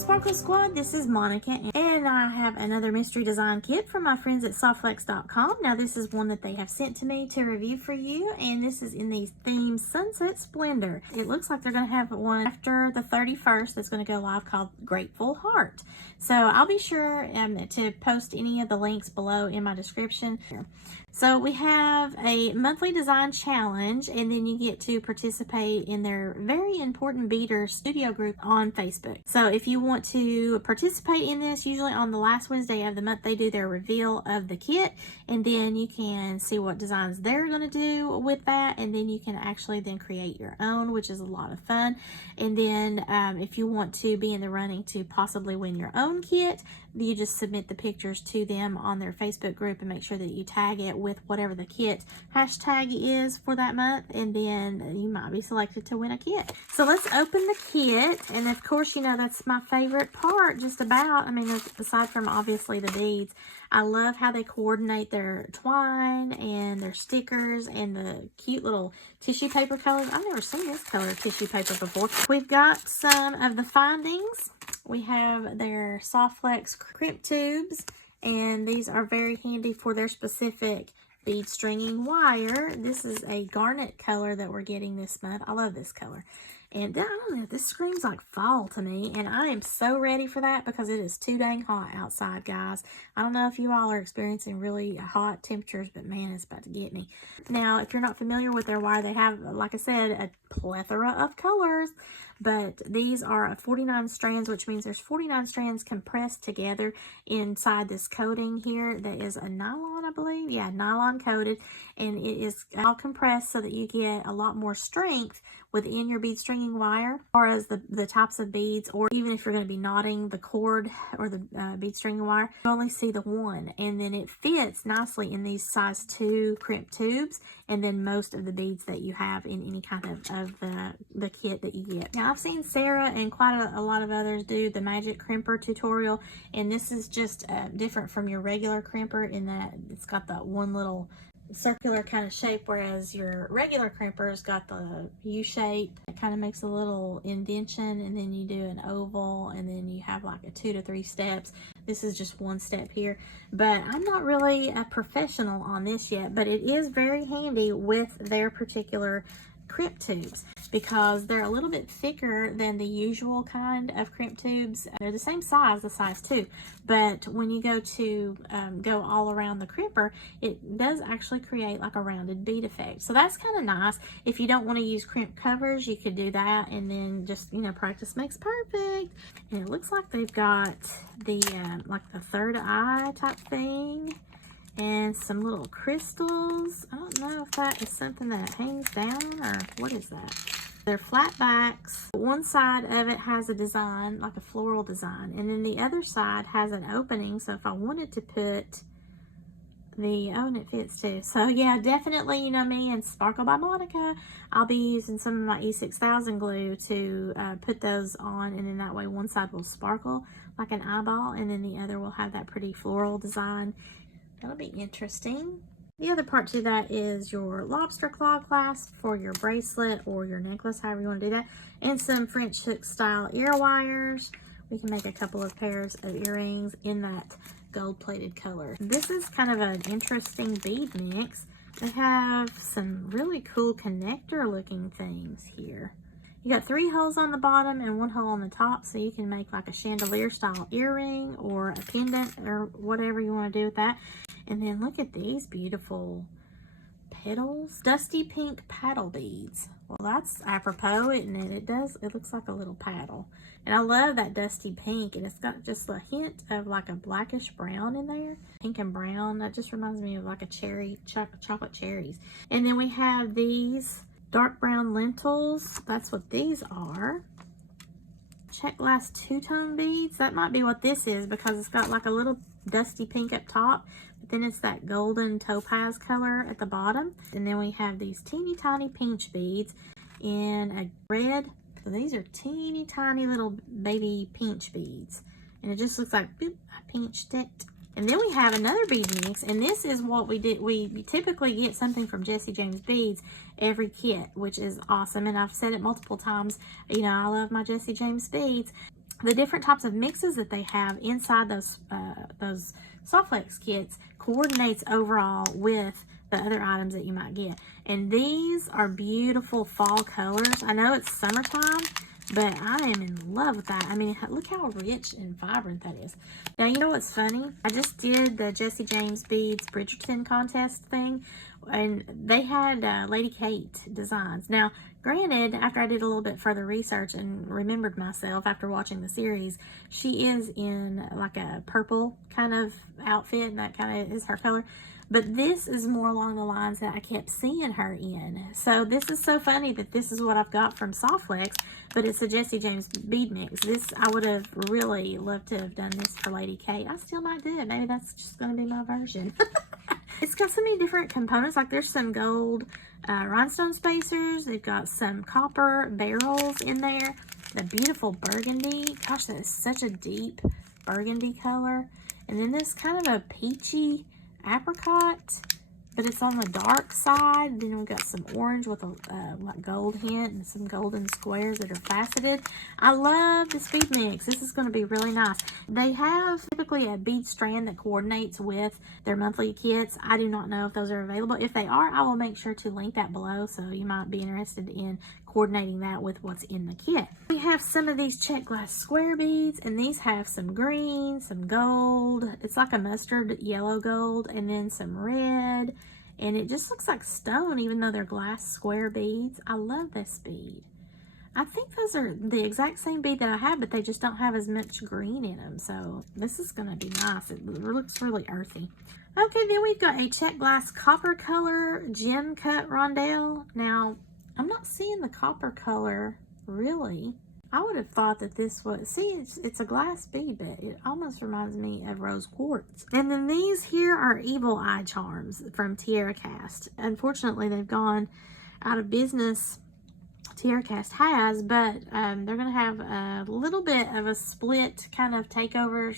Sparkle Squad, this is Monica, and I have another mystery design kit from my friends at SoftFlex.com. Now this is one that they have sent to me to review for you, and this is in the theme Sunset Splendor. It looks like they're going to have one after the 31st that's going to go live called Grateful Heart. So I'll be sure to post any of the links below in my description. So we have a monthly design challenge, and then you get to participate in their very important beader studio group on Facebook. So if you want to participate in this, usually on the last Wednesday of the month, they do their reveal of the kit, and then you can see what designs they're going to do with that, and then you can actually then create your own, which is a lot of fun. And then if you want to be in the running to possibly win your own kit, you just submit the pictures to them on their Facebook group and make sure that you tag it with whatever the kit hashtag is for that month, and then you might be selected to win a kit. So let's open the kit, and of course, you know, that's my favorite part just about. I mean, aside from obviously the beads, I love how they coordinate their twine and their stickers and the cute little tissue paper colors. I've never seen this color tissue paper before. We've got some of the findings. We have their SoftFlex crimp tubes, and these are very handy for their specific bead stringing wire. This is a garnet color that we're getting this month. I love this color. And I don't know, this screams like fall to me, and I am so ready for that because it is too dang hot outside, guys. I don't know if you all are experiencing really hot temperatures, but man, it's about to get me. Now, if you're not familiar with their wire, they have, like I said, a plethora of colors, but these are 49 strands, which means there's 49 strands compressed together inside this coating here that is a nylon, I believe. Yeah, nylon coated, and it is all compressed so that you get a lot more strength within your bead stringing wire, or as the types of beads, or even if you're going to be knotting the cord or the bead stringing wire, you only see the one, and then it fits nicely in these size 2 crimp tubes, and then most of the beads that you have in any kind of the kit that you get. Now, I've seen Sarah and quite a lot of others do the magic crimper tutorial, and this is just different from your regular crimper in that it's got that one little circular kind of shape, whereas your regular crimper's got the U shape. It kind of makes a little indentation, and then you do an oval, and then you have like a 2 to 3 steps. This is just one step here, but I'm not really a professional on this yet, but it is very handy with their particular crimp tubes because they're a little bit thicker than the usual kind of crimp tubes. They're the same size, the size 2, but when you go to go all around the crimper, it does actually create like a rounded bead effect. So that's kind of nice. If you don't want to use crimp covers, you could do that, and then just, you know, practice makes perfect. And it looks like they've got the like the third eye type thing, and some little crystals. I don't know if that is something that hangs down or what is that. They're flat backs. One side of it has a design, like a floral design, and then the other side has an opening. So if I wanted to put the, oh, and it fits too. So yeah, definitely, you know me and Sparkle by Monica, I'll be using some of my E6000 glue to put those on, and then that way one side will sparkle like an eyeball, and then the other will have that pretty floral design. That'll be interesting. The other part to that is your lobster claw clasp for your bracelet or your necklace, however you want to do that, and some French hook style ear wires. We can make a couple of pairs of earrings in that gold plated color. This is kind of an interesting bead mix. They have some really cool connector looking things here. You got 3 holes on the bottom and 1 hole on the top, so you can make like a chandelier style earring or a pendant or whatever you want to do with that. And then look at these beautiful petals, dusty pink paddle beads. Well, that's apropos, isn't it? It looks like a little paddle. And I love that dusty pink, and it's got just a hint of like a blackish brown in there. Pink and brown, that just reminds me of like a cherry, chocolate cherries. And then we have these dark brown lentils. That's what these are. Check glass 2-tone beads. That might be what this is because it's got like a little dusty pink up top, but then it's that golden topaz color at the bottom. And then we have these teeny tiny pinch beads in a red. So these are teeny tiny little baby pinch beads, and it just looks like, boop, I pinched it. And then we have another bead mix, and this is what we did. We typically get something from Jesse James Beads every kit, which is awesome. And I've said it multiple times, you know, I love my Jesse James Beads. the different types of mixes that they have inside those SoftFlex kits coordinates overall with the other items that you might get. And these are beautiful fall colors. I know it's summertime, but I am in love with that. I mean, look how rich and vibrant that is. Now, you know what's funny? I just did the Jesse James Beads Bridgerton contest thing, and they had Lady Kate designs. Now, granted, after I did a little bit further research and remembered myself after watching the series, she is in like a purple kind of outfit, and that kind of is her color. But this is more along the lines that I kept seeing her in. So this is so funny that this is what I've got from SoftFlex, but it's a Jesse James bead mix. This, I would have really loved to have done this for Lady Kate. I still might do it. Maybe that's just going to be my version. It's got so many different components. Like there's some gold rhinestone spacers. They've got some copper barrels in there. The beautiful burgundy. Gosh, that is such a deep burgundy color. And then this kind of a peachy apricot, but it's on the dark side. Then we've got some orange with a like gold hint and some golden squares that are faceted. I love this bead mix. This is going to be really nice. They have typically a bead strand that coordinates with their monthly kits. I do not know if those are available. If they are, I will make sure to link that below, so you might be interested in coordinating that with what's in the kit. We have some of these check glass square beads, and these have some green, some gold. It's like a mustard yellow gold, and then some red, and it just looks like stone even though they're glass square beads. I love this bead. I think those are the exact same bead that I have, but they just don't have as much green in them, so this is going to be nice. It looks really earthy. Okay, then we've got a check glass copper color gem cut rondelle. Now, I'm not seeing the copper color, really. I would have thought that this was, see, it's a glass bead, but it almost reminds me of rose quartz. And then these here are evil eye charms from Tierra Cast. Unfortunately, they've gone out of business. Tierra Cast has, but they're going to have a little bit of a split kind of takeover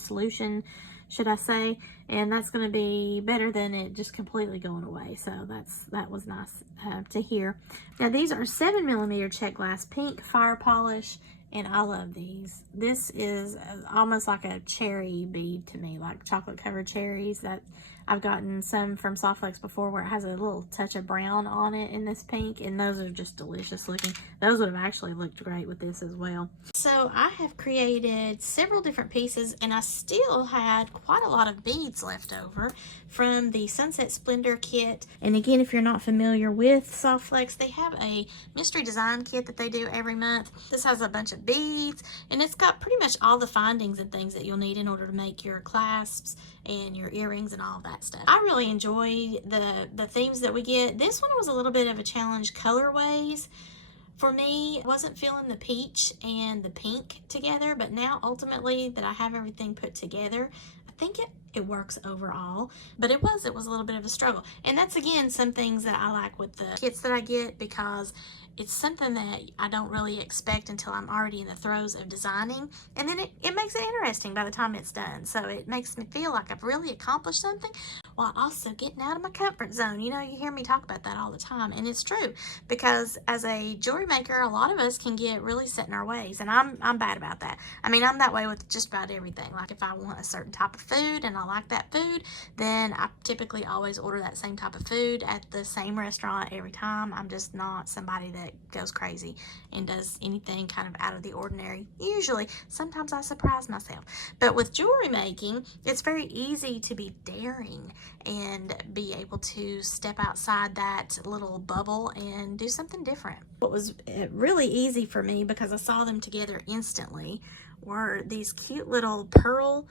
solution, should I say, and that's going to be better than it just completely going away. So that was nice to hear. Now these are 7mm check glass pink fire polish, and I love these. This is almost like a cherry bead to me, like chocolate covered cherries. That I've gotten some from SoftFlex before where it has a little touch of brown on it in this pink, and those are just delicious looking. Those would have actually looked great with this as well. So I have created several different pieces, and I still had quite a lot of beads left over from the Sunset Splendor kit. And again, if you're not familiar with SoftFlex, they have a mystery design kit that they do every month. This has a bunch of beads, and it's got pretty much all the findings and things that you'll need in order to make your clasps and your earrings and all that stuff. I really enjoy the themes that we get. This one was a little bit of a challenge colorways. For me, I wasn't feeling the peach and the pink together, but now ultimately that I have everything put together, I think it works overall. But it was a little bit of a struggle. And that's, again, some things that I like with the kits that I get, because it's something that I don't really expect until I'm already in the throes of designing. And then it makes it interesting by the time it's done. So it makes me feel like I've really accomplished something while also getting out of my comfort zone. You know, you hear me talk about that all the time. And it's true, because as a jewelry maker, a lot of us can get really set in our ways. And I'm bad about that. I mean, I'm that way with just about everything. Like if I want a certain type of food and I like that food, then I typically always order that same type of food at the same restaurant every time. I'm just not somebody that goes crazy and does anything kind of out of the ordinary. Usually, sometimes I surprise myself. But with jewelry making, it's very easy to be daring and be able to step outside that little bubble and do something different. What was really easy for me, because I saw them together instantly, were these cute little pearl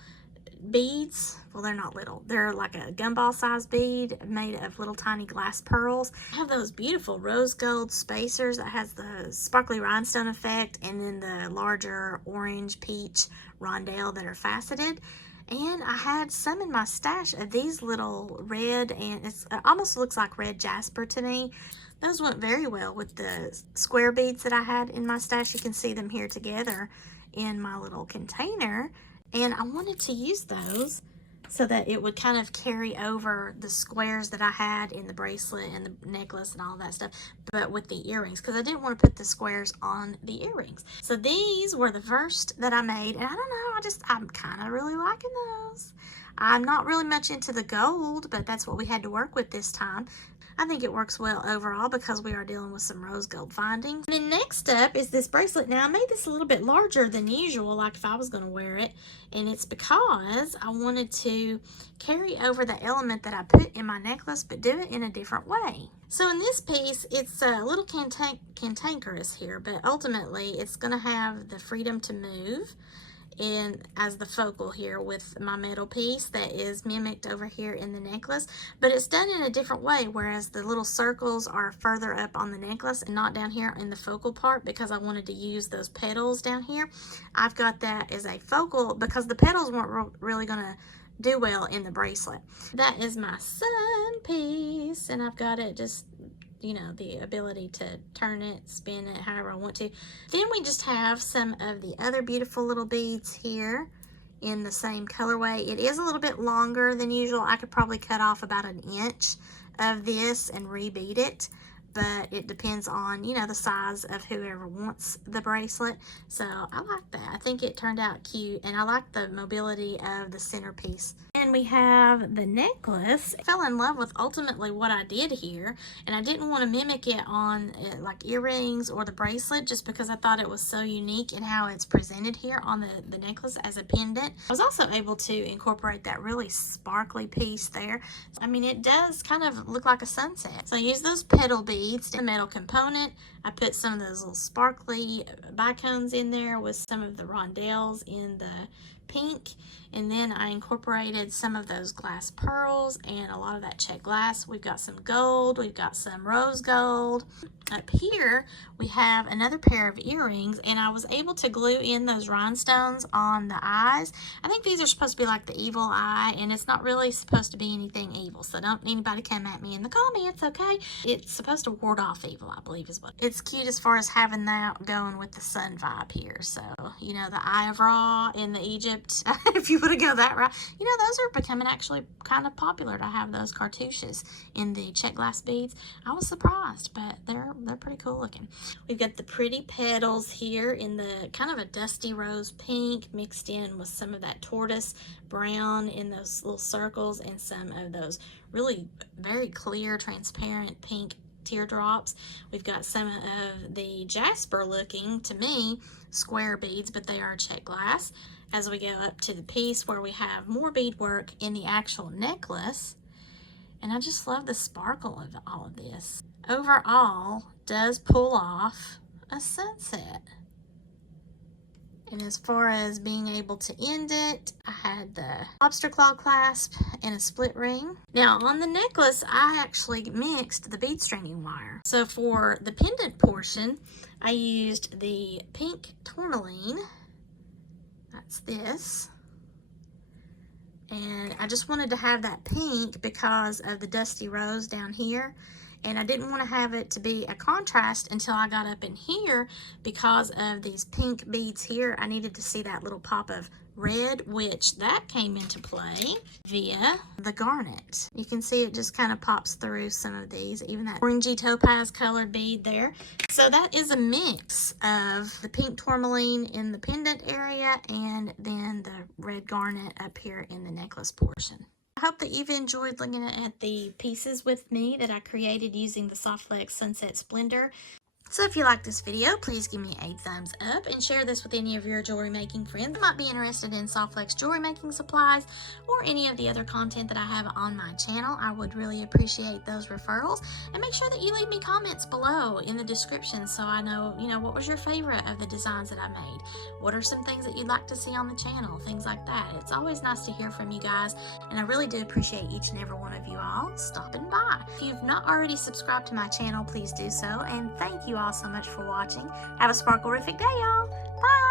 beads. Well, they're not little, they're like a gumball size bead made of little tiny glass pearls. I have those beautiful rose gold spacers that has the sparkly rhinestone effect, and then the larger orange peach rondelle that are faceted. And I had some in my stash of these little red, and it almost looks like red jasper to me. Those went very well with the square beads that I had in my stash. You can see them here together in my little container. And I wanted to use those so that it would kind of carry over the squares that I had in the bracelet and the necklace and all that stuff, but with the earrings, because I didn't want to put the squares on the earrings. So these were the first that I made, and I don't know, I'm kind of really liking those. I'm not really much into the gold, but that's what we had to work with this time. I think it works well overall because we are dealing with some rose gold findings. And then next up is this bracelet. Now I made this a little bit larger than usual, like if I was going to wear it. And it's because I wanted to carry over the element that I put in my necklace, but do it in a different way. So in this piece, it's a little cantankerous here, but ultimately it's going to have the freedom to move. And as the focal here with my metal piece that is mimicked over here in the necklace, but it's done in a different way, whereas the little circles are further up on the necklace and not down here in the focal part, because I wanted to use those petals down here. I've got that as a focal because the petals weren't really going to do well in the bracelet. That is my sun piece, and I've got it just, you know, the ability to turn it, spin it, however I want to. Then we just have some of the other beautiful little beads here in the same colorway. It is a little bit longer than usual. I could probably cut off about 1 inch of this and rebead it, but it depends on, you know, the size of whoever wants the bracelet. So I like that. I think it turned out cute, and I like the mobility of the centerpiece. And we have the necklace. I fell in love with ultimately what I did here, and I didn't want to mimic it on like earrings or the bracelet, just because I thought it was so unique in how it's presented here on the necklace as a pendant. I was also able to incorporate that really sparkly piece there. I mean, it does kind of look like a sunset. So I used those petal beads, the metal component. I put some of those little sparkly bicones in there with some of the rondelles in the pink, and then I incorporated some of those glass pearls and a lot of that check glass. We've got some gold, we've got some rose gold. Up here we have another pair of earrings, and I was able to glue in those rhinestones on the eyes. I think these are supposed to be like the evil eye, and it's not really supposed to be anything evil, so don't anybody come at me in the comments, okay? It's supposed to ward off evil, I believe is what. It's cute as far as having that going with the sun vibe here. So, you know, the Eye of Ra in the Egypt, if you want to go that route. You know, those are becoming actually kind of popular to have those cartouches in the check glass beads. I was surprised, but they're pretty cool looking. We've got the pretty petals here in the kind of a dusty rose pink mixed in with some of that tortoise brown in those little circles and some of those really very clear, transparent pink teardrops. We've got some of the jasper looking, to me, square beads, but they are check glass. As we go up to the piece where we have more beadwork in the actual necklace, and I just love the sparkle of all of this. Overall, does pull off a sunset. And as far as being able to end it, I had the lobster claw clasp and a split ring. Now on the necklace, I actually mixed the bead stringing wire. So for the pendant portion, I used the pink tourmaline. That's this. And I just wanted to have that pink because of the dusty rose down here. And I didn't want to have it to be a contrast until I got up in here because of these pink beads here. I needed to see that little pop of red, which that came into play via the garnet. You can see it just kind of pops through some of these, even that orangey topaz colored bead there. So that is a mix of the pink tourmaline in the pendant area and then the red garnet up here in the necklace portion. I hope that you've enjoyed looking at the pieces with me that I created using the SoftFlex Sunset Splendor. So if you like this video, please give me a thumbs up and share this with any of your jewelry making friends that might be interested in SoftFlex jewelry making supplies or any of the other content that I have on my channel. I would really appreciate those referrals, and make sure that you leave me comments below in the description so I know, you know, what was your favorite of the designs that I made? What are some things that you'd like to see on the channel? Things like that. It's always nice to hear from you guys, and I really do appreciate each and every one of you all stopping by. If you've not already subscribed to my channel, please do so, and thank you all so much for watching. Have a sparkle-rific day, y'all. Bye!